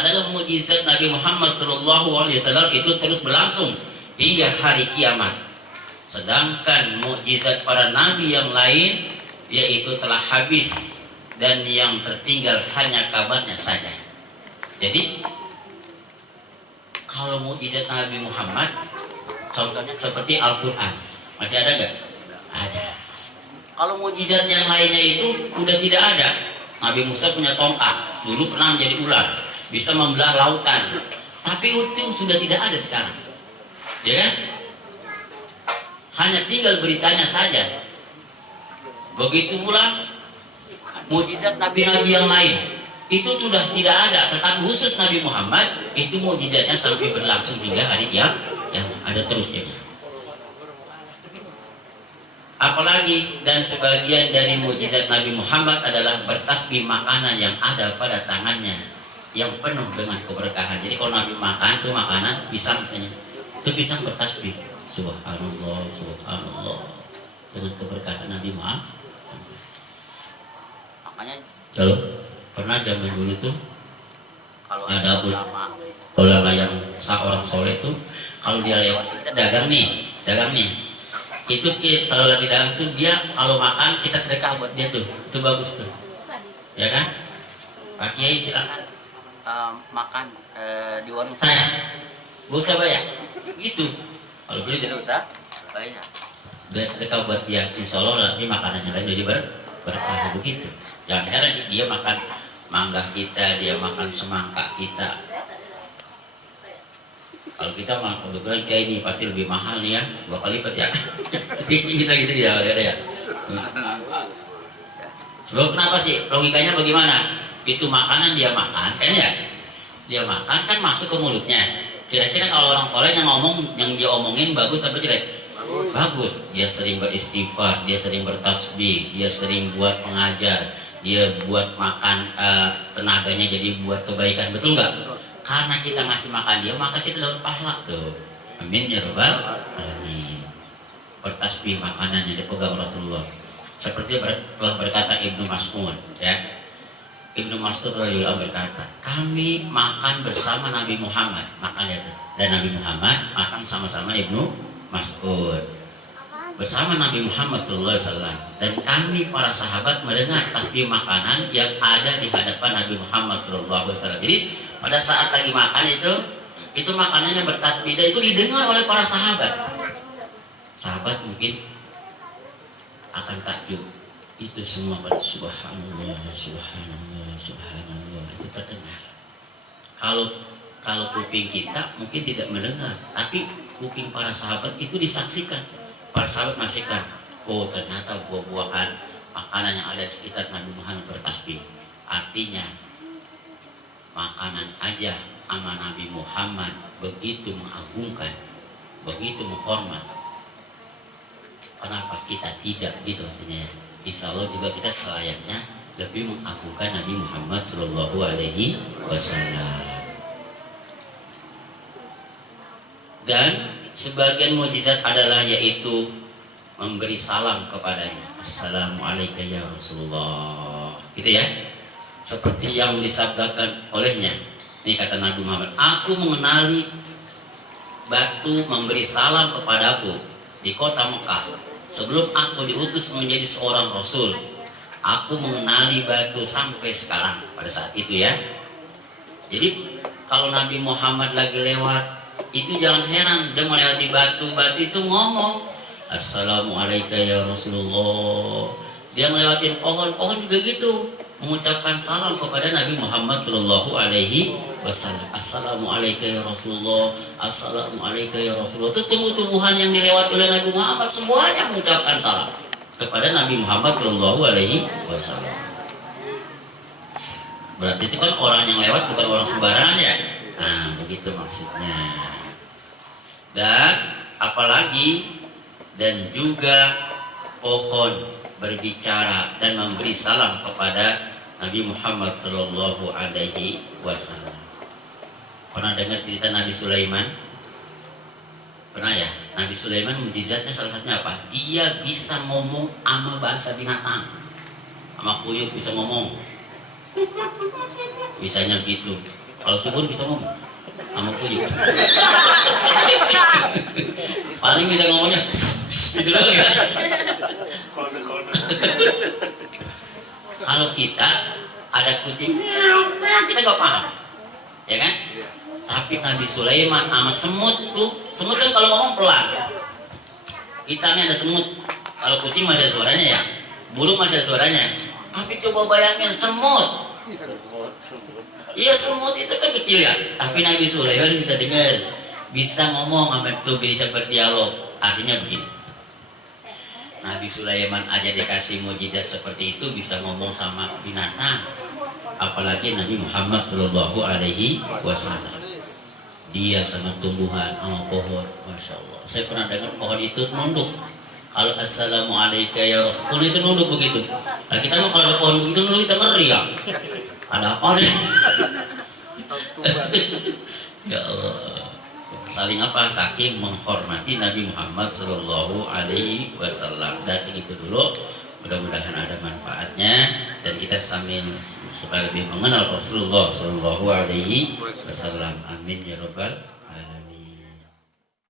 adalah mukjizat Nabi Muhammad SAW itu terus berlangsung hingga hari kiamat. Sedangkan mukjizat para nabi yang lain yaitu telah habis dan yang tertinggal hanya kabarnya saja. Jadi kalau mukjizat Nabi Muhammad contohnya seperti Al-Quran, masih ada nggak? Ada. Kalau mukjizat yang lainnya itu udah tidak ada. Nabi Musa punya tongkat, dulu pernah menjadi ular, bisa membelah lautan. Tapi itu sudah tidak ada sekarang, ya kan? Hanya tinggal beritanya saja. Begitu pula mukjizat nabi-nabi yang lain itu sudah tidak ada, tetapi khusus Nabi Muhammad itu mukjizatnya sampai berlangsung hingga hari yang ada terus ya. Apalagi dan sebagian dari mukjizat Nabi Muhammad adalah bertasbih makanan yang ada pada tangannya yang penuh dengan keberkahan. Jadi kalau Nabi makan tuh makanan pisang misalnya, itu pisang bertasbih, subhanallah, subhanallah, dengan keberkahan Nabi Muhammad. Makanya kalau pernah zaman dulu tuh kalau ada ulama yang seorang soleh tuh kalau dia lewat kita dagang nih itu kalau lagi dagang tuh dia kalau makan kita sedekah buat dia tuh, itu bagus tuh, ya kan? Pak Kiai silakan makan di warung saya, gak usah bayar, gitu. Kalau beli tidak usah bayar, dia sedekah buat dia, insya Allah nanti makanannya lain jadi berkah begitu. Jangan heran dia makan mangga kita, dia makan semangka kita. Kalau kita mah kebetulan kayak ini pasti lebih mahal nih ya, 2 kali lipat ya. Kita gitu ya, ya. Sebab kenapa sih? Logikanya bagaimana? Itu makanan dia makan, kan ya? Dia makan kan masuk ke mulutnya. Kira-kira kalau orang soleh yang ngomong, yang dia omongin bagus apa jelek? Bagus. Dia sering beristighfar, dia sering bertasbih, dia sering buat pengajar, dia buat makan tenaganya jadi buat kebaikan, betul nggak? Karena kita ngasih makan dia, maka kita dapat pahala tuh. Amin ya rabbal alamin. Bertasbih makanan yang dipegang Rasulullah. Seperti telah berkata Ibnu Mas'ud, ya. Ibnu Mas'ud radhiyallahu berkata, kami makan bersama Nabi Muhammad, makanya dan Nabi Muhammad makan sama-sama Ibnu Mas'ud bersama Nabi Muhammad SAW, dan kami para sahabat mendengar tasbih makanan yang ada di hadapan Nabi Muhammad SAW. Jadi pada saat lagi makan itu makanannya bertasbih dan itu didengar oleh para sahabat. Sahabat mungkin akan takjub, itu semua pada subhanallah, subhanallah, subhanallah, itu terdengar. Kalau kuping kita mungkin tidak mendengar, tapi kuping para sahabat itu disaksikan. Para sahabat menyaksikan, oh ternyata buah-buahan makanan yang ada di sekitar Nabi Muhammad bertasbih. Artinya makanan aja sama Nabi Muhammad begitu mengagungkan, begitu menghormat. Kenapa kita tidak gitu maksudnya? Insya Allah juga kita selayaknya lebih mengagungkan Nabi Muhammad Shallallahu Alaihi Wasallam. Dan sebagian mukjizat adalah yaitu memberi salam kepadanya. Assalamualaikum ya Rasulullah, gitu ya. Seperti yang disabdakan olehnya. Ini kata Nabi Muhammad, aku mengenali batu memberi salam kepadaku di kota Mekah sebelum aku diutus menjadi seorang Rasul. Aku mengenali batu sampai sekarang pada saat itu ya. Jadi kalau Nabi Muhammad lagi lewat itu jangan heran, dia melewati batu itu ngomong Assalamualaikum ya Rasulullah. Dia melewati pohon juga gitu, mengucapkan salam kepada Nabi Muhammad Shallallahu Alaihi Wasallam. Assalamualaikum ya Rasulullah, Assalamualaikum ya Rasulullah. Itu tumbuh-tumbuhan yang dilewati oleh Nabi Muhammad semuanya mengucapkan salam kepada Nabi Muhammad Shallallahu Alaihi Wasallam. Berarti itu kan orang yang lewat bukan orang sembarangan ya. Nah begitu maksudnya. Dan apalagi dan juga pohon berbicara dan memberi salam kepada Nabi Muhammad Shallallahu Alaihi Wasallam. Pernah dengar cerita Nabi Sulaiman? Pernah ya? Nabi Sulaiman mukjizatnya salah satunya apa? Dia bisa ngomong sama bangsa binatang, sama kuyuk bisa ngomong. Misalnya gitu. Kalau subur bisa ngomong sama kucing. Paling bisa ngomongnya gitu loh ya. Kalau kita ada kucing kita nggak paham, ya kan? Tapi Nabi Sulaiman sama semut tuh, semut kan kalau ngomong pelan, kita ini ada semut. Kalau kucing masih ada suaranya ya, burung masih ada suaranya. Tapi coba bayangin semut. Iya, semut itu kan kecil ya, tapi Nabi Sulaiman bisa dengar, bisa ngomong sama itu, bisa berdialog. Artinya begini, Nabi Sulaiman aja dikasih mukjizat seperti itu, bisa ngomong sama binatang, apalagi Nabi Muhammad Shallallahu Alaihi Wasallam. Dia sama tumbuhan, sama pohon, masya Allah. Saya pernah dengar pohon itu nunduk. Kalau assalamualaikum ya Rasul itu nunduk begitu. Nah kita mah kalau ada pohon begitu nunduk kita ngeri ya. Ada apa nih? Ya Allah. Saling apa? Saking menghormati Nabi Muhammad Shallallahu Alaihi Wasallam. Dan segitu dulu. Mudah-mudahan ada manfaatnya dan kita sambil supaya lebih mengenal Rasulullah Shallallahu Alaihi Wasallam. Amin ya robbal